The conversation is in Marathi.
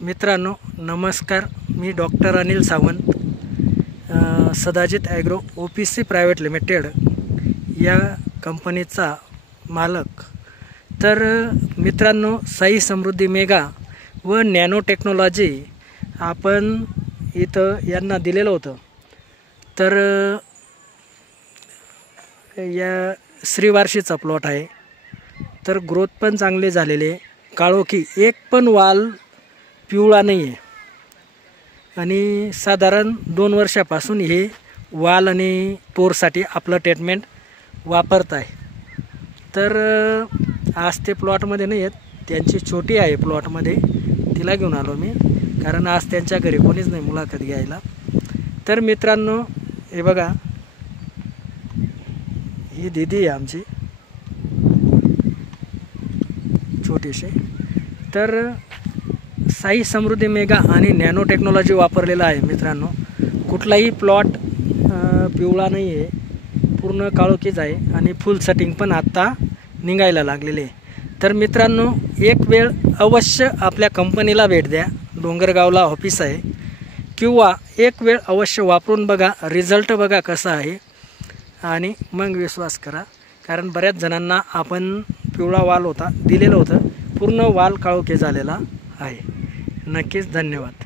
मित्रांनो नमस्कार, मी doctor Anil Sawant, Sadajit agro OPC private limited या कंपनीचा मालक। तर मित्रांनो, साई समृद्धी मेगा व नॅनो टेक्नॉलॉजी आपण इथं यांना दिलेलं होतं। तर या श्रीवार्षीचा प्लॉट आहे। तर ग्रोथ पण चांगली झालेली आहे, काळोखी एक पण वाल पिवळा नाही आहे आणि साधारण 2 वर्षापासून हे वाल आणि तोरसाठी आपलं ट्रीटमेंट वापरत आहे। तर आज ते प्लॉटमध्ये नाही आहेत, त्यांची छोटी आहे प्लॉटमध्ये, तिला घेऊन आलो मी, कारण आज त्यांच्या घरी कोणीच नाही मुलाखत घ्यायला। तर मित्रांनो, हे बघा, ही दीदी आहे आमची छोटीशी। तर साई समृद्धी मेगा आणि नॅनो टेक्नॉलॉजी वापरलेला आहे मित्रांनो। कुठलाही प्लॉट पिवळा नाही आहे, पूर्ण काळोखीच आहे आणि फुल सेटिंग पण आत्ता निघायला लागलेले आहे। तर मित्रांनो, एक वेळ अवश्य आपल्या कंपनीला भेट द्या, डोंगरगावला ऑफिस आहे, किंवा एक वेळ अवश्य वापरून बघा, रिझल्ट बघा कसा आहे आणि मग विश्वास करा। कारण बऱ्याच जणांना आपण पिवळा वाल होता दिलेलं होतं, पूर्ण वाल काळोखी झालेला आहे। नक्कीच धन्यवाद।